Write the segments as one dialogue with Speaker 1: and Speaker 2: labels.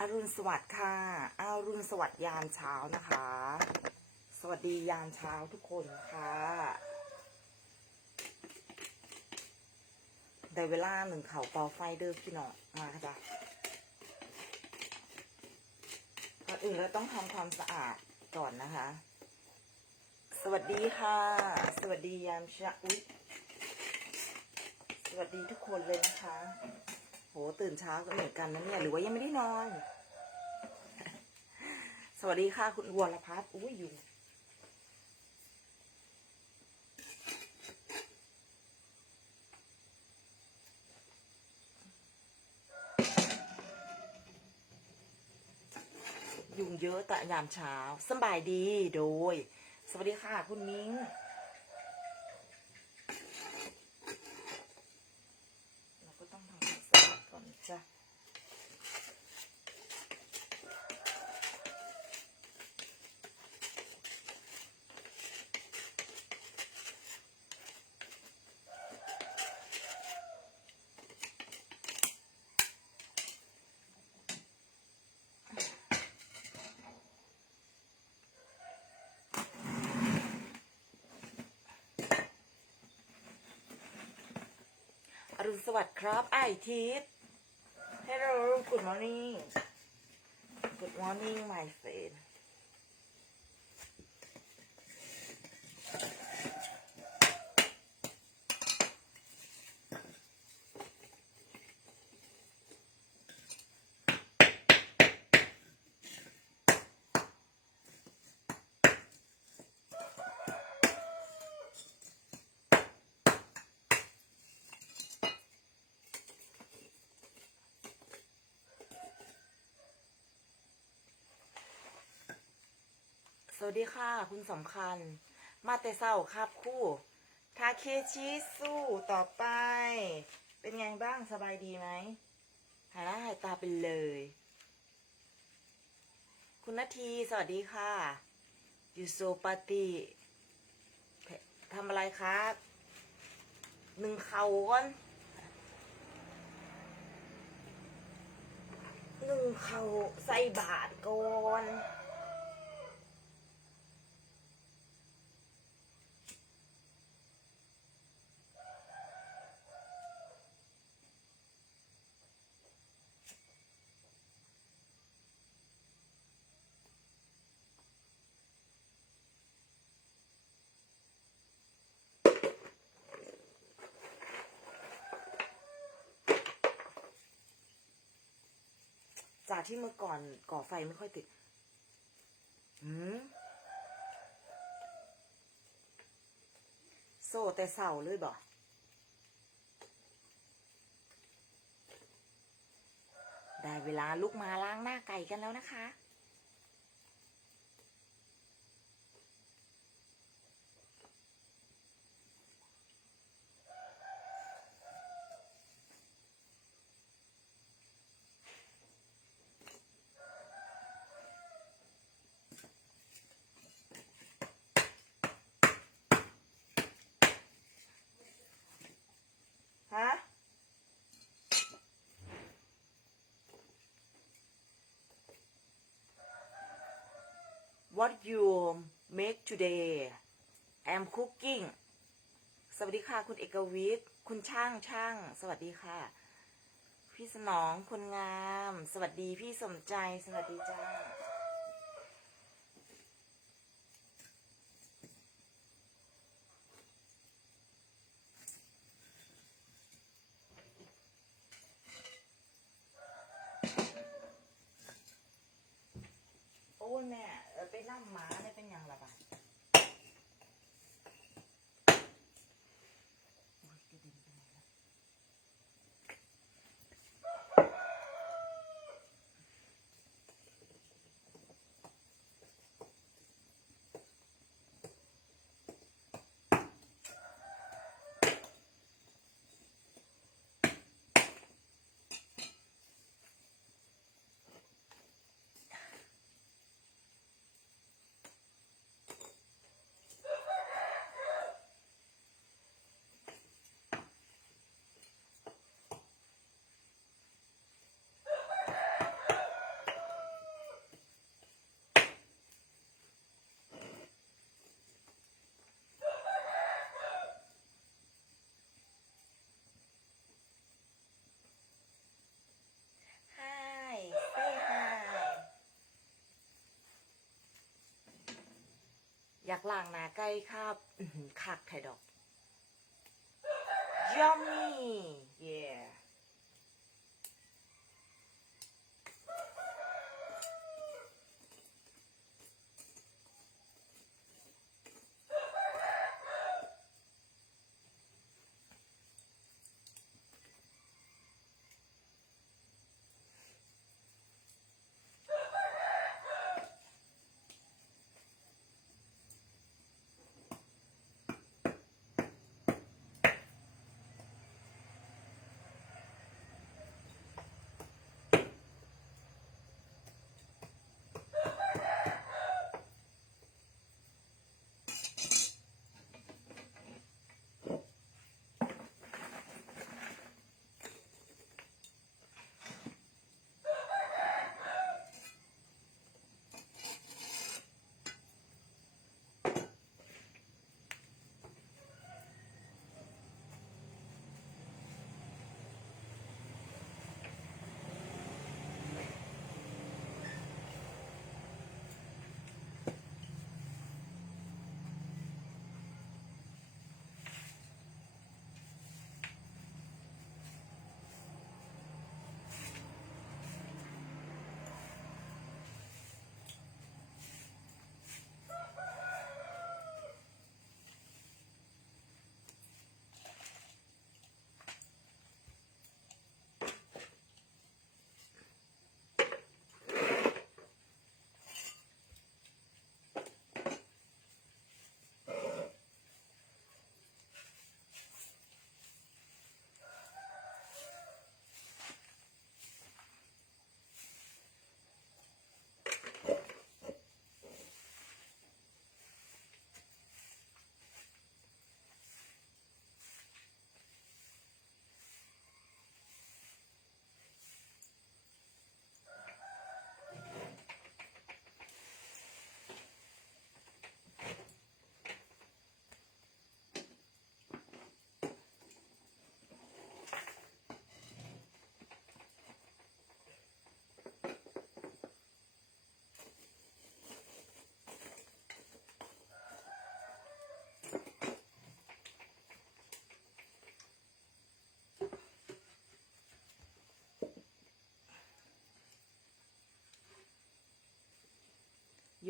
Speaker 1: อรุณสวัสดิ์ค่ะอรุณสวัสดิ์ยามเช้านะคะ สวัสดียามเช้าทุกคนค่ะได้เวลาหนึ่งเข่าเป่าไฟเด้อพี่น้องมาค่ะจ้ะก่อนอื่นเราต้องทำความสะอาดก่อนนะคะ สวัสดีค่ะ สวัสดียามเช้าอุ๊ยสวัสดีทุกคนเลยนะคะ โหตื่นเช้ากันเหมือนกันนะเนี่ยหรือว่ายังไม่ได้นอน สวัสดีค่ะ คุณวรพัฒน์อุ้ยยุงยุงเยอะแต่ยามเช้าสบายดีโดย สวัสดีค่ะ คุณมิ้ง ครับ ไอทิพย์ Hello good morning Good morning my friend สวัสดีค่ะ คุณสำคัญ มาแต่เศร้าครับคู่ทาเคชิสู้ต่อไป เป็นไงบ้างสบายดีไหมหายหน้าหายตาไปเลย คุณนาทีสวัสดีค่ะยูโซปาติทำอะไรครับหนึ่งเขาก่อนหนึ่งเขาใส่บาทก่อน จากที่เมื่อก่อนก่อไฟไม่ค่อยติดหืมโซ่แต่เสาเลยบ่ได้เวลาลุกมาล้างหน้าไก่กันแล้วนะคะ ฮะ What you make today I'm cooking สวัสดีค่ะ คุณเอกวิทย์ คุณช่างช่าง สวัสดีค่ะ พี่สนองคนงาม สวัสดีพี่สมใจ สวัสดีจ้าากล่างนาใกล้ครับคักไข่ดอก yummy yeah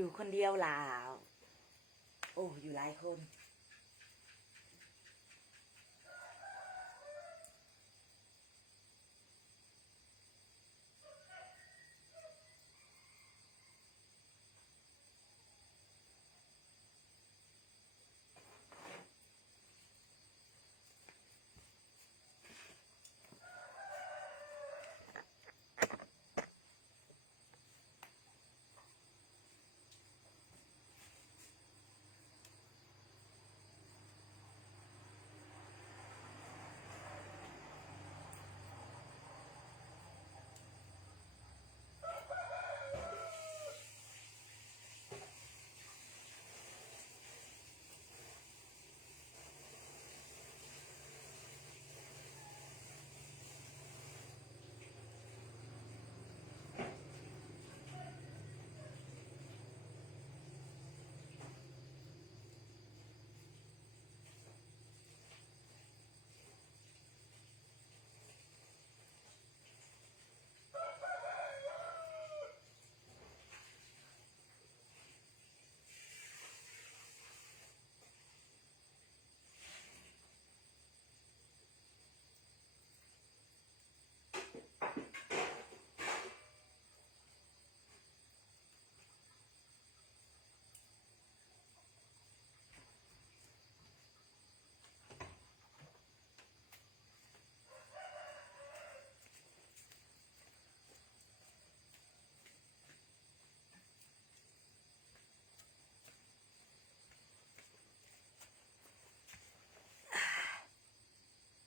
Speaker 1: อยู่คนเดียวหล่าโอ้ อยู่หลายคน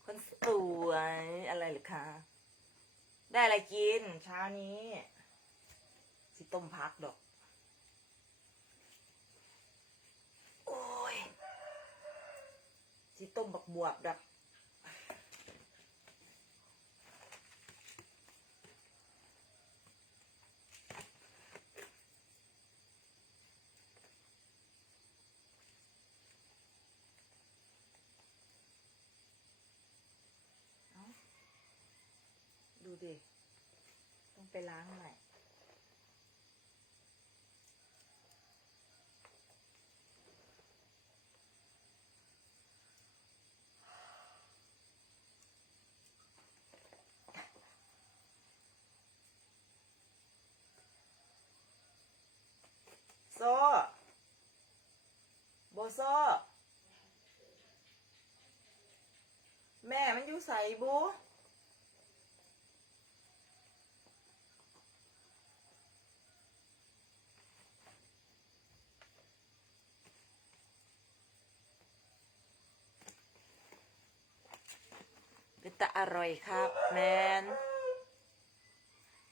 Speaker 1: คน สวยอะไรหรือคะ ได้อะไรกินเช้านี้สิต้มพักดอก โอ้ยสิต้มบักบวบดอก ดิ ต้อง ไปล้างใหม่โซ่โบโซ่แม่มันอยู่ใส่บู แต่อร่อยครับ แมน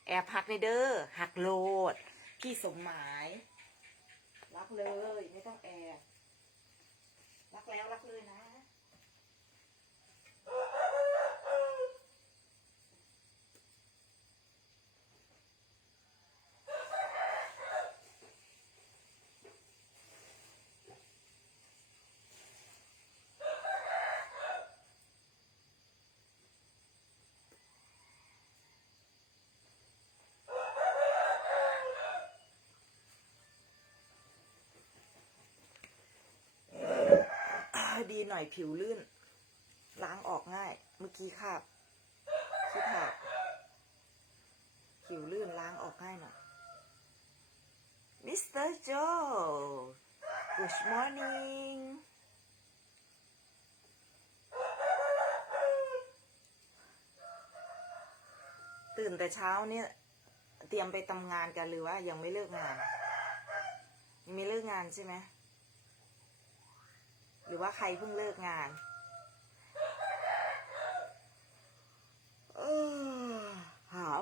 Speaker 1: แอบหักในเด้อหักโลดพี่สมหมาย รักเลย ไม่ต้องแอบ รักแล้วรักเลยนะ อ่าดีหน่ อยผิวลื่น ล้างออกง่าย เมื่อกี้ครับคิดหักผิวลื่นล้างออกง่ายหน่อยมิสเตอร์โจ Good morning ตื่นแต่เช้าเนี่ย เตรียมไปทำงานกันหรือว่ายังไม่เลิกงาน ยังไม่เลิกงานใช่ไหม หรือว่าใครเพิ่งเลิกงานเออหาว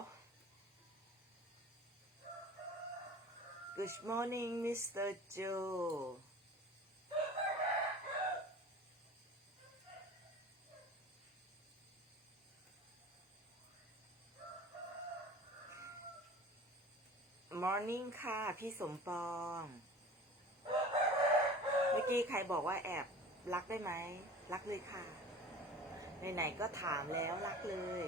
Speaker 1: Good morning Mr. Joe มอร์นิ่งค่ะ พี่สมปอง เมื่อกี้ใครบอกว่าแอบ รักได้ไหม รักเลยค่ะ ไหนๆก็ถามแล้วรักเลย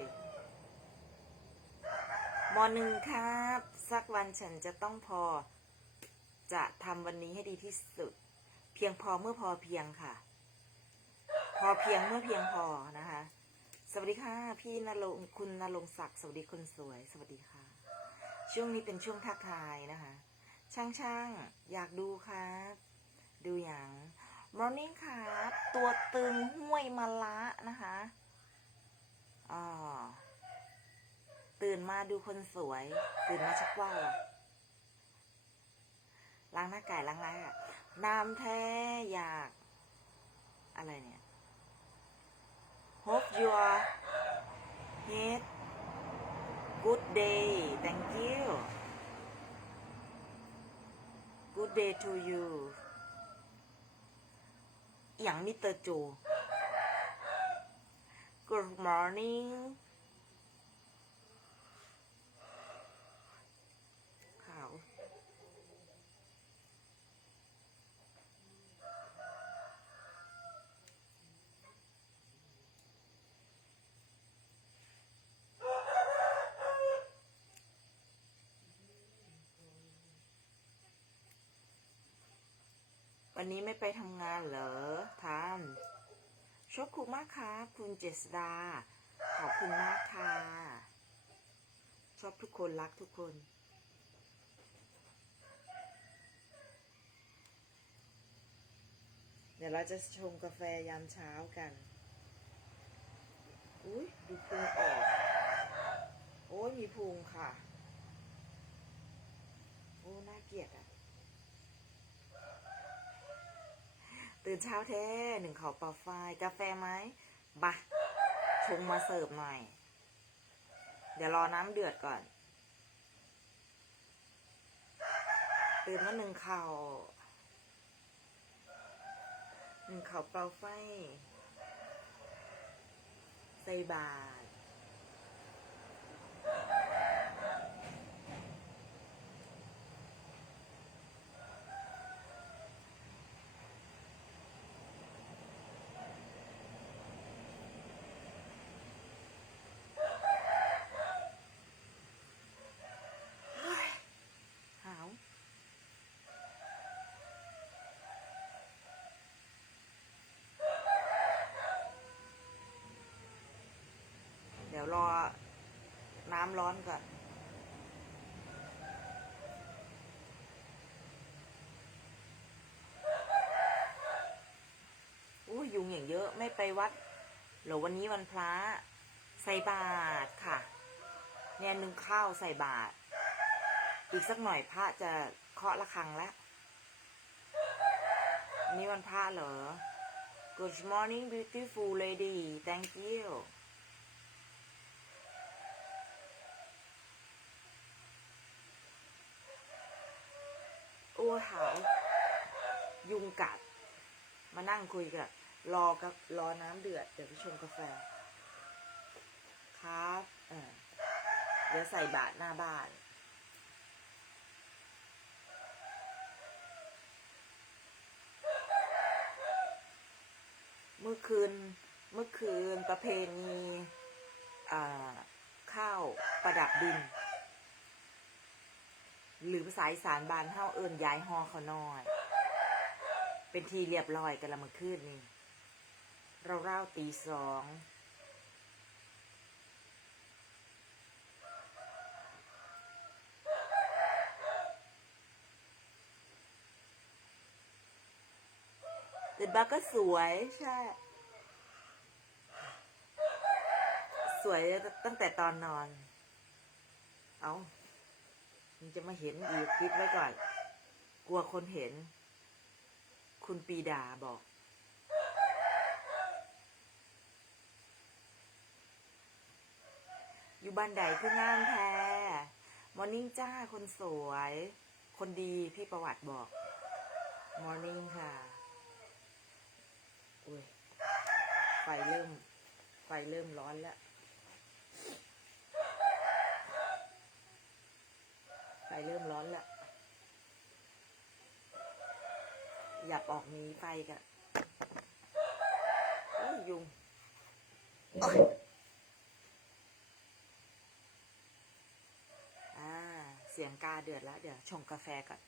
Speaker 1: มหนึ่งครับ สักวันฉันจะต้องพอ จะทำวันนี้ให้ดีที่สุด เพียงพอเมื่อพอเพียงค่ะ พอเพียงเมื่อเพียงพอนะคะ สวัสดีค่ะ พี่นรงค์คุณนรงศักดิ์สวัสดีคนสวย สวัสดีค่ะ ช่วงนี้เป็นช่วงทักทายนะคะ ช่างช่างๆอยากดูครับ ดูอย่าง Morning ครับตัวตึงห้วยมะละนะคะอตื่นมาดูคนสวย ตื่นมาชักว่าวล้างหน้าไก่ล้างไรอะน้ำแท้อยาก อะไรเนี่ย Hope your head good day thank you good day to you อหย่างมิสเตอร์โจ Good morning นี้ไม่ไปทำงานเหรอท่านชอบคุณมากค่ะคุณเจษดา ขอบคุณมากค่ะชอบทุกคนรักทุกคน เดี๋ยวเราจะชงกาแฟยามเช้ากัน อุ้ยดูพุงออก โอ้ยมีพุงค่ะ โอ้ น่าเกลียดอะ ตื่นเช้าแท้หนึ่งเขาเป่าไฟกาแฟไหมบะชงมาเสิร์ฟหน่อย เดี๋ยวรอน้ำเดือดก่อน ตื่นมาหนึ่งเข่าหนึ่งเข่าเป่าไฟ ใส่บาตร รอน้ำร้อนก่อนอู้ยุงอย่างเยอะไม่ไปวัดเหรอวันนี้วันพระใส่บาตรค่ะ เนี่ยนึ่งข้าวใส่บาตรอีกสักหน่อยพระจะเคาะระฆังแล้วนี่วันพระเหรอ Good morning beautiful lady thank you โอ้หาว ยุงกัด มานั่งคุยกับรอกับรอน้ำเดือด เดี๋ยวไปชงกาแฟ ครับเออเดี๋ยวใส่บาทหน้าบ้านเมื่อคืนเมื่อคืนประเพณีข้าวประดับดิน หรือภาษาอีสานบานเฮาเอิญย้ายฮอเขาน้อย เป็นทีเรียบร้อยกันละเมื่อคืนนี่เราเล่าตีสองแต่บ้าก็สวยใช่ สวยตั้งแต่ตอนนอน เอา มันจะมาเห็นอีกคิดไว้ก่อน กลัวคนเห็น คุณปีดาบอก อยู่บ้านใดคืองามแท้มอร์นิ่งจ้าคนสวย คนดีพี่ประวัติบอกมอร์นิ่งค่ะอุ้ยไฟเริ่ม ไฟเริ่มร้อนแล้ว ฟเริ่มร้อนแล้วหยับออกมีไฟกะนโอ้ยยุงอ๊ยอ่า เสียงกาเดือดแล้ว เดี๋ยวชงกาแฟก่อน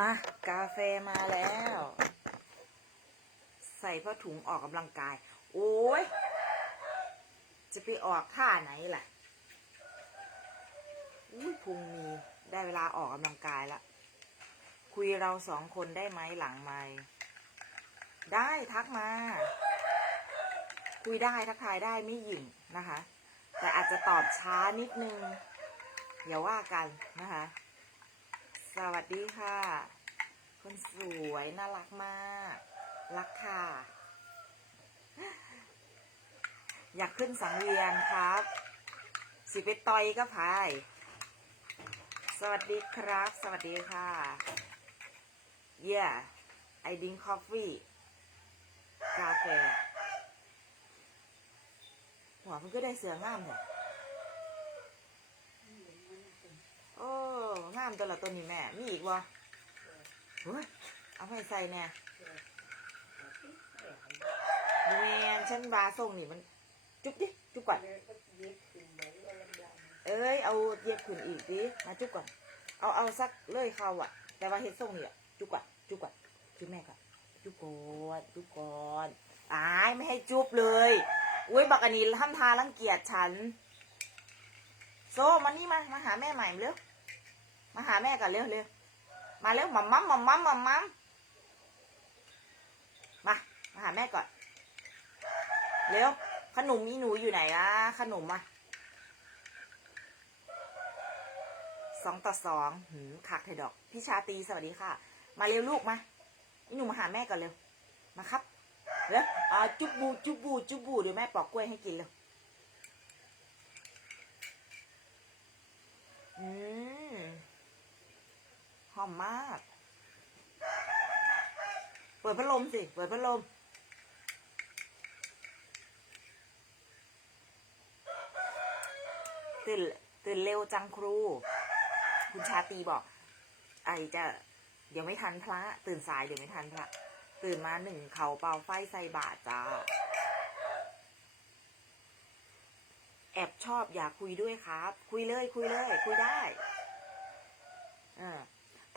Speaker 1: มา กาแฟมาแล้ว ใส่ผ้าถุงออกกำลังกาย โอ้ย จะไปออกท่าไหนล่ะ อุ้ยพุงมี ได้เวลาออกกำลังกายละ คุยเราสองคนได้ไหมหลังไม่ได้ทักมา คุยได้ทักทายได้ไม่หยิ่งนะคะ แต่อาจจะตอบช้านิดนึงอย่าว่ากันนะคะ สวัสดีค่ะ คนสวยน่ารักมาก รักค่ะ อยากขึ้นสังเวียนครับ สิไปต่อยก็พาย สวัสดีครับ สวัสดีค่ะ yeah I drink coffee กาแฟหัวมันก็ได้เสืองามเนี่ย โอ้งามตัวละตัวนี้แม่ มีอีกวะเฮ้ยเอาไปใส่แน่แมนฉันบาส่งนี่มัน จุ๊บดิ จุ๊บก่อน เอ้ย เอาเย็บขึ้นอีกดิ มาจุ๊บก่อน เอาเอาสักเลื่อยเขาอะ แต่ว่าเฮ็ดส่งนี่อะจุ๊บก่อน จุ๊บก่อน จุ๊บแม่ก่อน จุ๊บก่อนจุ๊บก่อนอายไม่ให้จุ๊บเลย อุ้ยบักอันนี้ทำทารังเกียจฉัน โซมานี่มา มาหาแม่ใหม่เร็ว มาหาแม่กันเร็วเร็ว มาเร็วมัมมัมมัมมัมมัมมัมาหาแม่ก่อน เร็ว ขนมอีหนูอยู่ไหนอะขนมอะสองต่อสองหืมคักไทยดอก พี่ชาตีสวัสดีค่ะ มาเร็วลูกมาอีหนูมาหาแม่ก่อนเร็ว มาครับ เร็วอ่าจุบบูจุบบูจุบบูเดี๋ยวแม่ปอกกล้วยให้กินเร็ว อืม หอ มาก เปิดพัดลมสิ เปิดพัดลม ตื่นตื่นเร็วจังครู คุณชาตีบอก ไอจะเดี๋ยวไม่ทันพระ ตื่นสายเดี๋ยวไม่ทันพระ ตื่นมาหนึ่งเขาเป่าไฟใส่บาตรจ้า แอบชอบอยากคุยด้วยครับ คุยเลยคุยเลย คุยได้เออ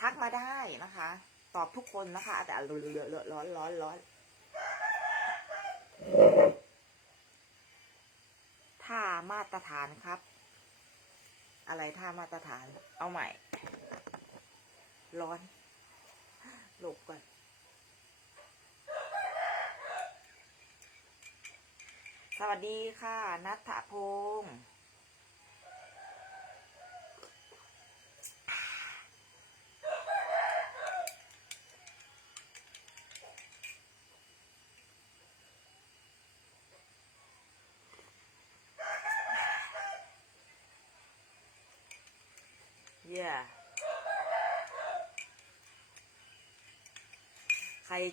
Speaker 1: ทักมาได้นะคะ ตอบทุกคนนะคะ แต่เลือร้อนร้อนร้อนท่ามาตรฐานครับ อะไรท่ามาตรฐาน เอาใหม่ ร้อนหลบก่อนสวัสดีค่ะ นัทพงศ์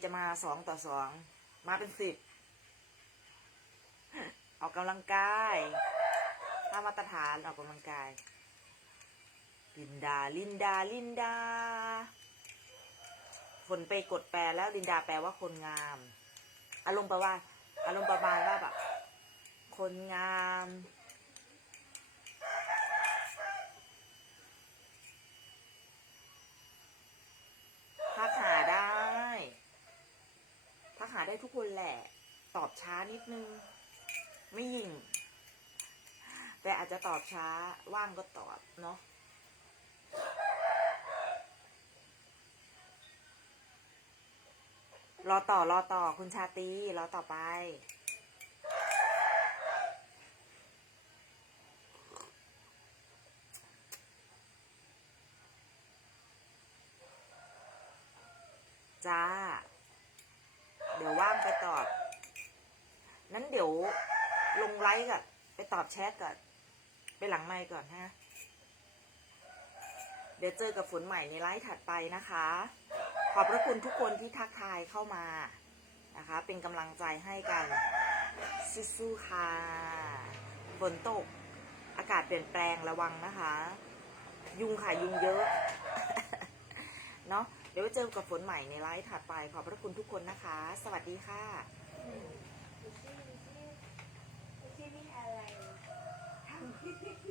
Speaker 1: จะมาสองต่อสอง มาเป็นสิบ ออกกำลังกายถ้ามาตรฐานออกกำลังกาย ลินดา ลินดา ลินดา ฝนไปกดแปลแล้วลินดาแปลว่าคนงาม อารมณ์แปลว่า อารมณ์ประมาณว่าแบบ คนงาม ทักหาได้ ทัก หาได้ทุกคนแหละ ตอบช้านิดนึง ไม่ยิง แต่อาจจะตอบช้าว่างก็ตอบเนาะรอต่อรอต่อคุณชาตรีรอต่อไป จ้า เดี๋ยวว่างไปตอบ นั้นเดี๋ยวลงไลค์ก่อนไปตอบแชทก่อน ไปหลังไมค์ก่อนฮะ เดี๋ยวเจอกับฝนใหม่ในไลฟ์ถัดไปนะคะ ขอบพระคุณทุกคนที่ทักทายเข้ามานะคะ เป็นกำลังใจให้กันสู้ๆค่ะฝนตก อากาศเปลี่ยนแปลงระวังนะคะ ยุงค่ะยุงเยอะ เนาะ เดี๋ยวเจอกับฝนใหม่ในไลฟ์ถัดไป ขอบพระคุณทุกคนนะคะ สวัสดีค่ะ
Speaker 2: ที่มีอะไรทำ